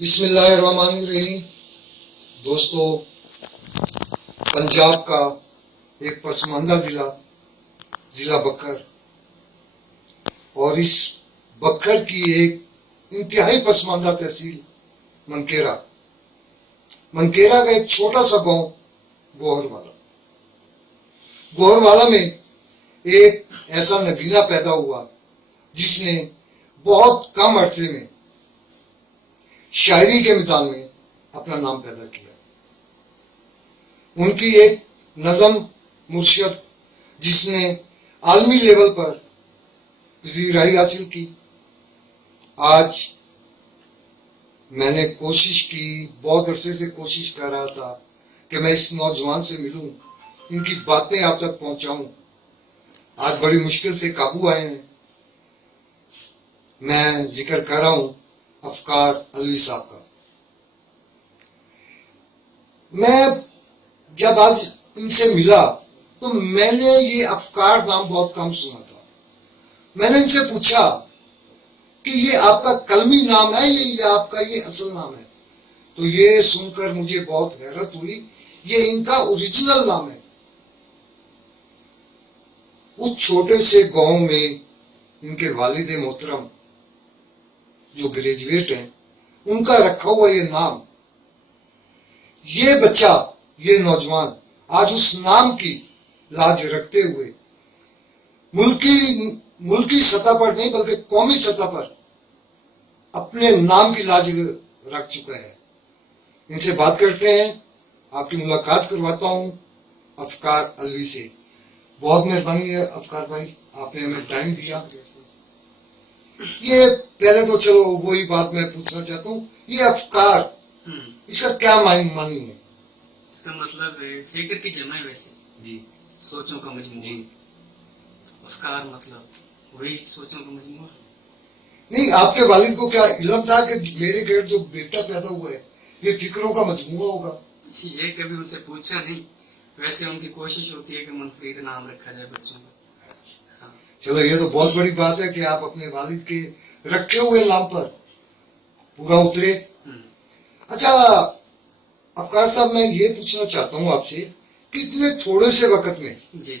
بسم اللہ الرحمن الرحیم. دوستو، پنجاب کا ایک پسماندہ ضلع بکر، اور اس بکر کی ایک انتہائی پسماندہ تحصیل منکیرا کا ایک چھوٹا سا گاؤں گوہروالا میں ایک ایسا نگینا پیدا ہوا جس نے بہت کم عرصے میں شاعری کے میدان میں اپنا نام پیدا کیا. ان کی ایک نظم مرشد جس نے عالمی لیول پر پذیرائی حاصل کی. آج میں نے کوشش کی، بہت عرصے سے کوشش کر رہا تھا کہ میں اس نوجوان سے ملوں، ان کی باتیں آپ تک پہنچاؤں. آج بڑی مشکل سے قابو آئے ہیں. میں ذکر کر رہا ہوں افکار علوی صاحب کا. میں جب آج ان سے ملا تو میں نے یہ افکار نام بہت کم سنا تھا. میں نے ان سے پوچھا کہ یہ آپ کا قلمی نام ہے یا آپ کا یہ اصل نام ہے؟ تو یہ سن کر مجھے بہت حیرت ہوئی. یہ ان کا اوریجنل نام ہے. اس چھوٹے سے گاؤں میں ان کے والد محترم جو گریجویٹ ہیں، ان کا رکھا ہوا یہ نام. یہ بچہ، یہ نوجوان آج اس نام کی لاج رکھتے ہوئے ملکی سطح پر نہیں بلکہ قومی سطح پر اپنے نام کی لاج رکھ چکا ہے. ان سے بات کرتے ہیں، آپ کی ملاقات کرواتا ہوں افکار علوی سے. بہت مہربانی ہے افکار بھائی، آپ نے ہمیں ٹائم دیا. یہ پہلے تو چلو وہی بات میں پوچھنا چاہتا ہوں، یہ افکار اس کا کیا معنی ہے؟ اس کا مطلب ہے فکر کی جمع. ویسے جی، سوچوں کا مجموعہ. جی. افکار مطلب وہی سوچوں کا مجموعہ. نہیں، آپ کے والد کو کیا علم تھا کہ میرے گھر جو بیٹا پیدا ہوا ہے یہ فکروں کا مجموعہ ہوگا؟ یہ کبھی ان سے پوچھا نہیں. ویسے ان کی کوشش ہوتی ہے کہ منفرد نام رکھا جائے بچوں کا. چلو، یہ تو بہت بڑی بات ہے کہ آپ اپنے والد کے رکھے ہوئے نام پر پورا اترے. اچھا افکار صاحب، میں یہ پوچھنا چاہتا ہوں آپ سے کہ اتنے تھوڑے سے وقت میں جی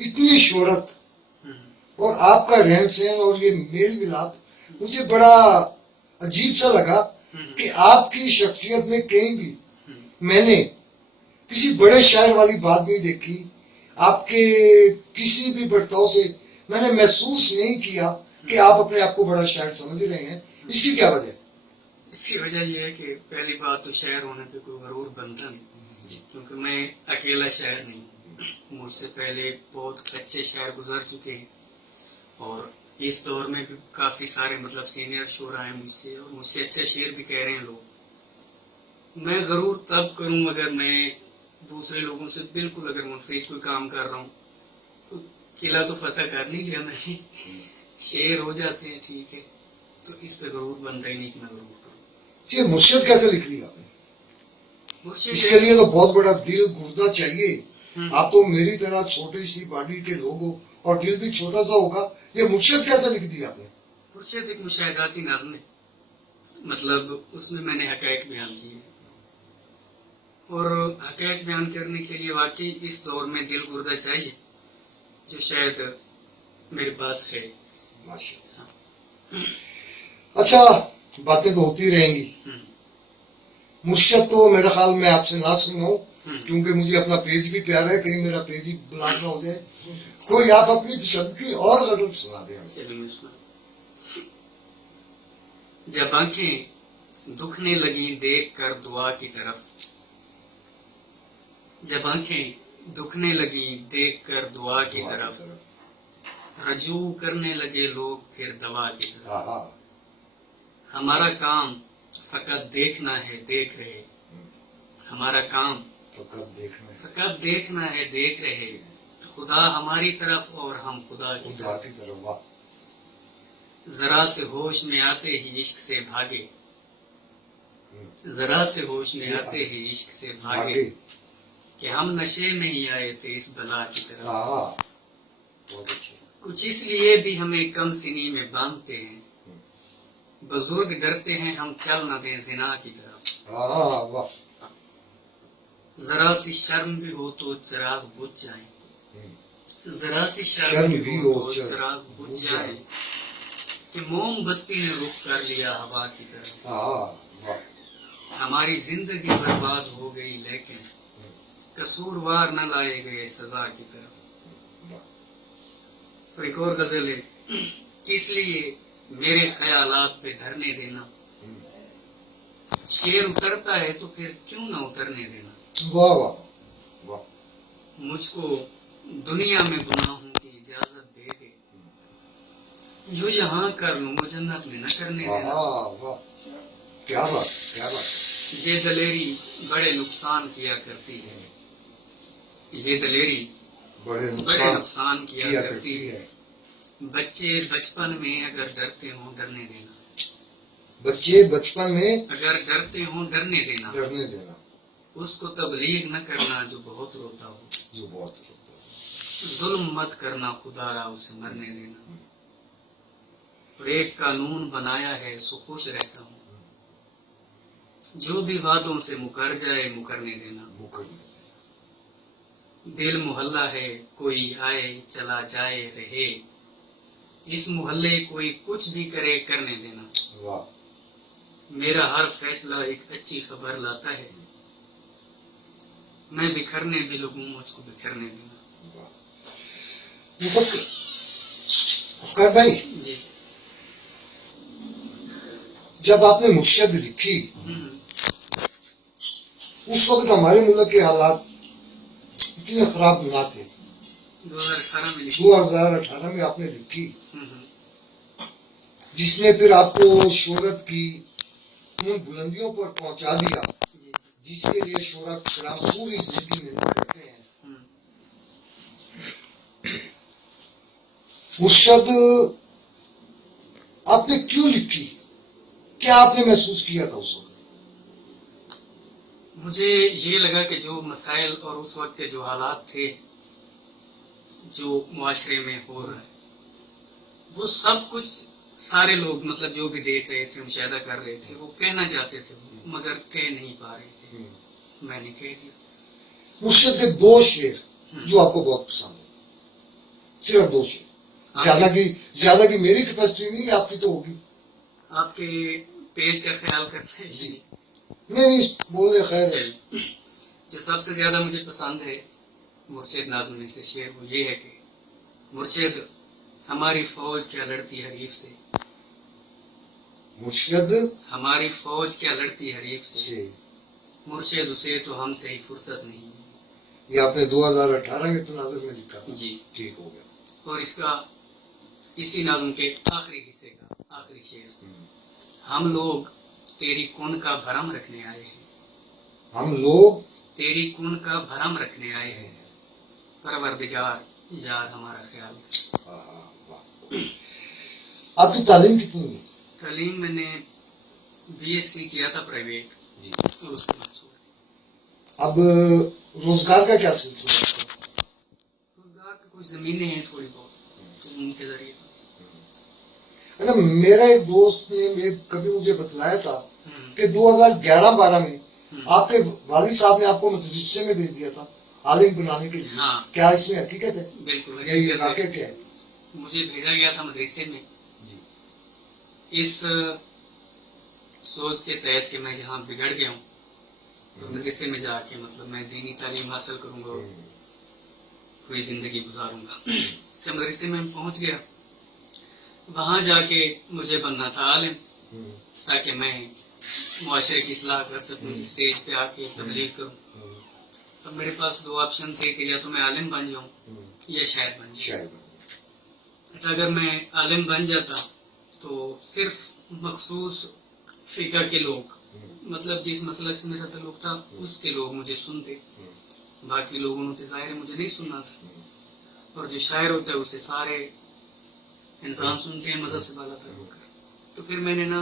اتنی شہرت اور آپ کا رہن سہن اور یہ میل ملاپ مجھے بڑا عجیب سا لگا کہ آپ کی شخصیت میں کہیں بھی میں نے کسی بڑے شاعر والی بات نہیں دیکھی. آپ کے کسی بھی برتاؤ سے میں نے محسوس نہیں کیا کہ آپ اپنے آپ کو بڑا شاعر سمجھ رہے ہیں. اس کی کیا وجہ ہے؟ اس کی وجہ یہ ہے کہ پہلی بات تو شاعر ہونے پہ کوئی غرور بنتا نہیں، کیونکہ میں اکیلا شاعر نہیں. مجھ سے پہلے بہت اچھے شاعر گزر چکے ہیں، اور اس دور میں بھی کافی سارے سینئر شعراء ہیں مجھ سے، اور مجھ سے اچھے شعر بھی کہہ رہے ہیں لوگ. میں غرور تب کروں اگر میں دوسرے لوگوں سے بالکل اگر منفرد کوئی کام کر رہا ہوں. تو قلعہ تو فتح کر نہیں لیا میں نے، شعر ہو جاتے ہیں ٹھیک ہے، تو اس پہ غرور بنتا ہی نہیں کہ میں غرور کروں. یہ مرشد کیسے لکھ لیا آپ نے؟ مرشد اس کے لیے تو بہت بڑا دل گردہ چاہیے. آپ تو میری طرح چھوٹی سی باڈی کے لوگ ہو اور دل بھی چھوٹا سا ہوگا. یہ مرشد کیسے لکھ دیا آپ نے؟ مرشد ایک مشاہداتی نظم ہے. اس میں نے حقائق بیان کیے، اور حقائق بیان کرنے کے لیے واقعی اس دور میں دل گردہ چاہیے، جو شاید میرے پاس ہے. اچھا، باتیں تو ہوتی رہیں گی. مرشد تو میرا خیال میں آپ سے نہ سناؤں، کیونکہ مجھے اپنا پیج بھی پیارا ہے، کہیں میرا پیج ہی بلاک نہ ہو جائے. کوئی آپ اپنی پسند کی اور غزل سنا دیں. جب آنکھیں دکھنے لگیں دیکھ کر دعا کی طرف، جب آنکھیں دکھنے لگیں دیکھ کر دعا کی طرف، رجوع کرنے لگے لوگ پھر دوا کی طرف. ہمارا کام فقط دیکھنا ہے دیکھ رہے، ہمارا کام فقط دیکھنا ہے دیکھ رہے. خدا ہماری طرف اور ہم خدا کی طرف. ذرا سے ہوش میں آتے ہی عشق سے بھاگے، ذرا سے ہوش میں آتے ہی عشق سے بھاگے، کہ ہم نشے میں ہی آئے تھے اس بلا کی طرف. کچھ اس لیے بھی ہمیں کم سنی میں باندھتے ہیں، बुजुर्ग डरते हैं हम चल न दें जिना की तरफ, वाह, जरा सी शर्म भी हो तो चिराग बुझ जाए, जरा सी शर्म शर्म भी भी हो हो तो चिराग बुझ जाए, कि मोमबत्ती ने रुख कर लिया हवा की तरफ, वाह, हमारी जिंदगी बर्बाद हो गई लेकिन कसूरवार न लाए गए सजा की तरफ। तो एक और गजल है, इसलिए मेरे ख्यालात पे धरने देना, शेर उतरता है तो फिर क्यों न उतरने देना, वाह, वाह, वाह, मुझको दुनिया में गुनाहों की इजाजत दे दे, जो यहाँ कर लूं वो जन्नत में न करने देना। वाह, क्या बात, क्या बात। ये दलेरी बड़े नुकसान किया करती है, ये दलेरी बड़े बड़े नुकसान किया किया करती है, बच्चे बचपन में अगर डरते हों डरने देना, बच्चे बचपन में अगर डरते हों डरने देना, डरने देना, उसको तबलीग न करना जो बहुत रोता हो, जो बहुत रोता है। जुल्म मत करना खुदारा उसे मरने देना, और एक कानून बनाया है सो खुश रहता हूँ, जो भी वादों से मुकर जाए मुकरने देना, मुकरने दिल मोहल्ला है कोई आए चला जाए रहे, इस मोहल्ले कोई कुछ भी करे करने देना, देना। वाह, मेरा हर फैसला एक अच्छी खबर लाता है, मैं बिखरने भी लगूं मुझको बिखरने देना। वाह। मुफक्किर भाई, जी जब आपने मुर्शिद लिखी हम्म, उस वक्त हमारे मुल्क के हालात इतने खराब ना थे। 2018 में लिखी। 2018 में आपने लिखी, हम्म, जिसने फिर आपको शोहरत की उन बुलंदियों पर पहुंचा दिया जी, जिसके लिए शोहरत कराम पूरी जिंदगी में करते हैं। हम्म। मुर्शद आपने क्यों लिखी, क्या आपने महसूस किया था उस वक्त? मुझे ये लगा कि जो मसाइल और उस वक्त के जो हालात थे जो मुआशरे में हो रहा है, वो सब कुछ सारे लोग मतलब जो भी देख रहे थे मुशाहिदा कर रहे थे वो कहना चाहते थे मगर कह नहीं पा रहे थे, मैंने कह दिया। मुर्शद के दो शेर जो आपको बहुत पसंद है, सिर्फ दो शेर, ज्यादा की मेरी कैपेसिटी नहीं, आपकी तो होगी। आपके पेज का ख्याल करते हैं जी, नहीं बोल रहे, खैर है। चलिए, जो सबसे ज्यादा मुझे पसंद है मुर्शिद नाज़्म में से शेर वो ये है कि मुर्शिद हमारी फौज क्या लड़ती हरीफ से, मुर्शिद हमारी फौज क्या लड़ती हरीफ से, से, मुर्शिद उसे तो हमसे ही फुर्सत नहीं। ये आपने 2018 के तनाज़ुर में लिखा था। जी, ठीक हो गया। और इसका इसी नाज़्म के आखिरी हिस्से का आखिरी शेर, हम लोग तेरी कुन का भरम रखने आए हैं, हम लोग तेरी कुन का भरम रखने आए हैं, परवरदिगार यार हमारा ख्याल। आपकी तालीम कितनी है? तालीम मैंने बीएससी किया था प्राइवेट जी। और उसके बाद छोड़ दिया। अब रोजगार का क्या सिलसिला है? रोजगार की कुछ जमीनें हैं थोड़ी बहुत, तो उनके जरिए बस। अच्छा, मेरा एक दोस्त ने कभी मुझे बतलाया था हम्म, कि 2011-12 में आपके वालिद साहब ने आपको मदरसे में भेज दिया था आलिम बनाने के लिए। हाँ। क्या इसमें हकीकत है? बिल्कुल ये हकीकत है। वाकई क्या है? मुझे भेजा गया था मदरसे में जी। इस सोच के तहत कि मैं यहाँ बिगड़ गया हूँ तो मदरसे में जाके मतलब मैं दीनी तालीम हासिल करूंगा और कोई जिंदगी गुजारूंगा। जब मदरसे में पहुंच गया, वहां जाके मुझे बनना था आलिम ताकि मैं मुआशरे की इस्लाह कर सकूं, स्टेज पे आके तबलीग करूं। अब मेरे पास दो ऑप्शन थे कि या तो मैं आलिम बन जाऊं या शायर बन जाऊं। शायद। अच्छा, अगर मैं आलिम बन जाता तो सिर्फ मखसूस फिका के लोग मतलब जिस मसलक से मेरा ताल्लुक था उसके लोग मुझे सुनते, बाकी लोगों ने तो ज़ाहिर है मुझे नहीं सुनना था। और जो शायर होता है उसे सारे इंसान सुनते हैं मजहब से बाला तर होकर। तो फिर मैंने ना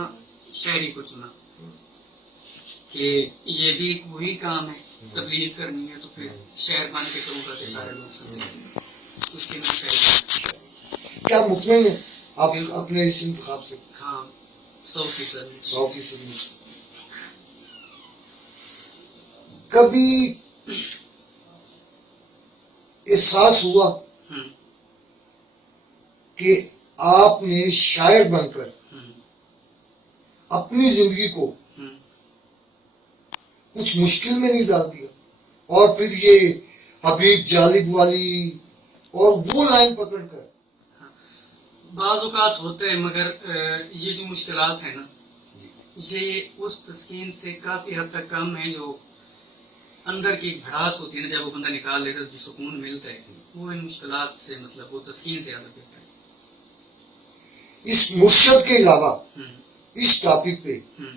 शायरी को चुना कि ये भी वही काम है, तबलीग करनी है तो फिर शायर बन के करूँगा तो सारे लोग समझेंगे, तो इसलिए मैं शायरी। क्या मुतमईन है आप अपने इस इंतखाब से? हाँ, 100%. 100% में। कभी एहसास हुआ हम्म, कि आपने शायर बनकर हम्म, अपनी जिंदगी को हम्म. कुछ मुश्किल में नहीं डाल दिया, और फिर ये हबीब जालिब वाली और वो लाइन पकड़कर? बाज़-औक़ात होते हैं, मगर ये जो मुश्किलात है ना, ये उस तस्कीन से काफ़ी हद तक कम है जो अंदर की भड़ास होती है ना, जब वो बंदा निकाल लेता है जो सुकून मिलता है, वो इन मुश्किलात से, मतलब वो तस्कीन से ज़्यादा बेहतर है. इस मुर्शद के अलावा हम्म, इस टॉपिक पे हम्म,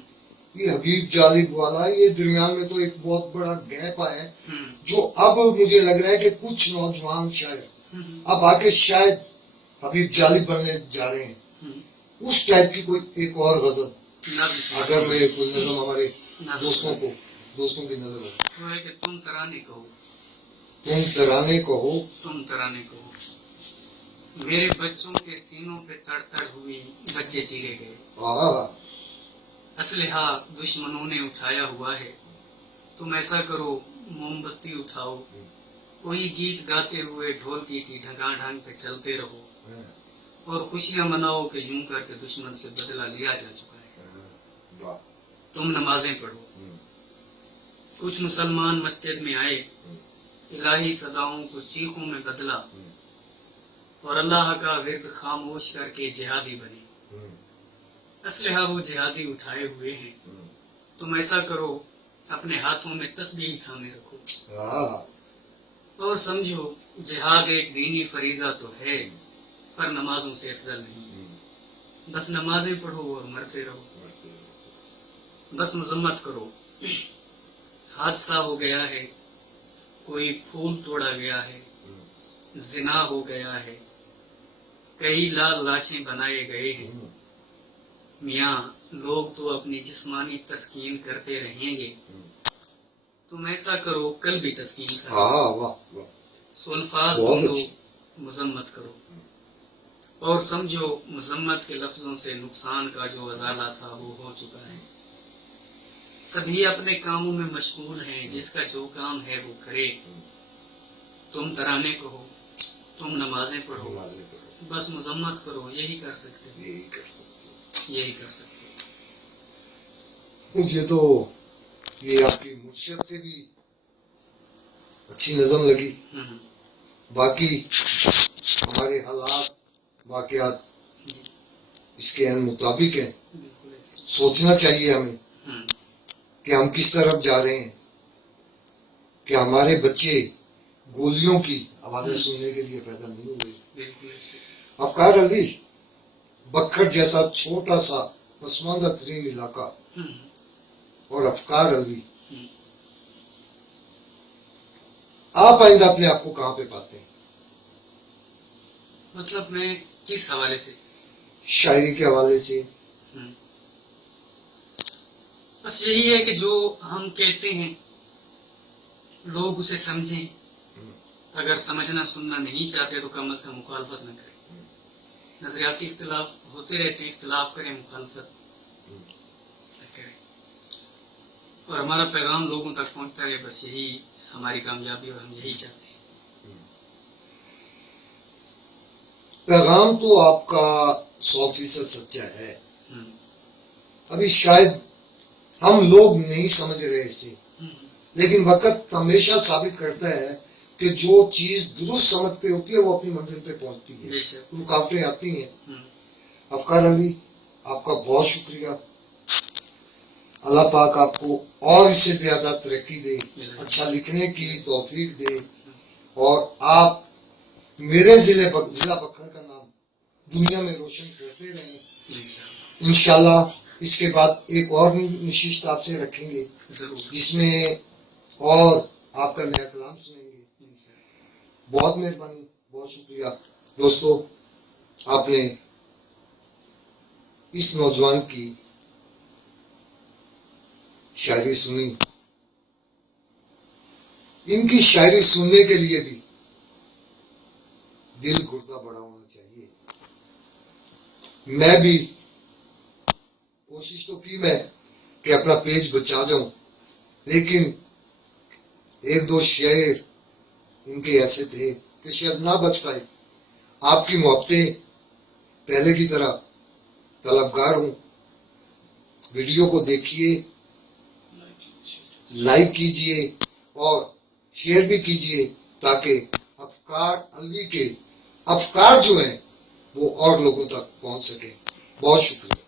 ये हबीब जालिब वाला, ये दरमियान में तो एक बहुत बड़ा गैप आया है, हम्म, जो अब मुझे लग रहा है कि कुछ नौजवान शायर हम्म, अब आके शायद हबीब जालिब बनने जा रहे हैं. हम्म. उस टाइप की कोई एक और गजल, नज़्म अगर मैं कोई नज़म हमारे नज़्म दोस्तों की नजर हो. वो है कि तुम तराने कहो, तुम तराने कहो, तुम तराने कहो, मेरे बच्चों के सीनों पे तड़ हुई बच्चे चीरे गए, आहा, असलहा दुश्मनों ने उठाया हुआ है, तुम ऐसा करो मोमबत्ती उठाओ, कोई गीत गाते हुए ढोल की थी ढंगा ढंग पे चलते रहो, और खुशियां मनाओ कि यूं करके दुश्मन से बदला लिया जा चुका है. वाह. तुम नमाजें पढ़ो. कुछ मुसलमान मस्जिद में आए, इलाही सदाओं को चीखों में बदला, और अल्लाह का विर्द खामोश करके जिहादी बने. असलहा वो जिहादी उठाए हुए हैं, तुम ऐसा करो अपने हाथों में तस्बीह थामे रखो, आहा, और समझो जिहाद एक दीनी फरीजा तो है, पर नमाजों से अफजल नहीं. बस नमाजें पढ़ो और मरते रहो, बस मजम्मत करो. हादसा हो गया है, कोई फूल तोड़ा गया है, जिना हो गया है, कई लाल लाशें बनाए गए हैं. मियाँ लोग तो अपनी जिस्मानी तस्कीन करते रहेंगे, तुम ऐसा करो कल भी तस्कीन करो. आहा, वाह वाह, सुल्फाज बहुत ढूंढो, अच्छी. मजम्मत करो, और समझो मजम्मत के लफ्जों से नुकसान का जो अजाला था वो हो चुका है. सभी अपने कामों में मशगूल हैं, जिसका जो काम है वो करे. तुम तराने कहो, तुम नमाजें पढ़ो, नमाज़ें पढ़ो, बस मजम्मत करो, यही कर सकते हो, यही कर सकते यही कर सकते हो. हो. मुझे तो ये आपकी मुर्शिद से भी अच्छी नज़म लगी. हम्म, बाकी हमारे हालात वाक़यात जी, इसके अन मुताबिक हैं. बिल्कुल ऐसे. सोचना चाहिए हमें हम्म, कि हम किस तरफ जा रहे हैं, कि हमारे बच्चे गोलियों की आवाजें सुनने के लिए पैदा नहीं हुए. बिल्कुल ऐसे. अफकार अली, बखर जैसा छोटा सा पसमानदा तरीन इलाका, हम्म, और अफकार अली, हम्म. आप आइंदा अपने आप को कहाँ पे पाते हैं? मतलब मैं किस हवाले से? शायरी के हवाले से? हम्म. बस यही है कि जो हम कहते हैं लोग उसे समझें. अगर समझना सुनना नहीं चाहते तो कम अज कम मुखालफत न करें. नजरियाती इख्तिलाफ होते रहते हैं, इख्तिलाफ करें, मुखालफत करें, और हमारा पैगाम लोगों तक पहुंचता रहे. बस यही हमारी कामयाबी, और हम यही चाहते हैं. पैगाम तो आपका 100% सच्चा है. हम्म, अभी शायद हम लोग नहीं समझ रहे इसे, हम्म, लेकिन वक्त हमेशा साबित करता है कि जो चीज दुरुस्त समझ पे होती है वो अपनी मंजिल पे पहुंचती है. बेशक. रुकावटें आती हैं. हम्म, अफकार अली, आपका बहुत शुक्रिया. अल्लाह पाक आपको और इससे ज्यादा तरक्की दे, अच्छा लिखने की तौफीक दे, और आप मेरे जिला बखर का नाम दुनिया में रोशन करते रहें. इंशाअल्लाह. इंशाल्लाह इसके बाद एक और नशिस्त आपसे रखेंगे, जरूर. जिसमें और आपका नया कलाम सुनेंगे. इंशाअल्लाह. बहुत मेहरबानी, बहुत शुक्रिया दोस्तों. आपने इस नौजवान की शायरी सुनी. इनकी शायरी सुनने के लिए भी दिल गुर्दा बड़ा होना चाहिए. मैं भी कोशिश तो की मैं कि अपना पेज बचा जाऊं, लेकिन एक दो शेर इनके ऐसे थे कि शायद ना बच पाए। आपकी मोहब्बतें पहले की तरह तलबगार हूं। वीडियो को देखिए, लाइक कीजिए और शेयर भी कीजिए, ताकि अफकार अलवी के अफकार जो हैं वो और लोगों तक पहुंच सके। बहुत शुक्रिया।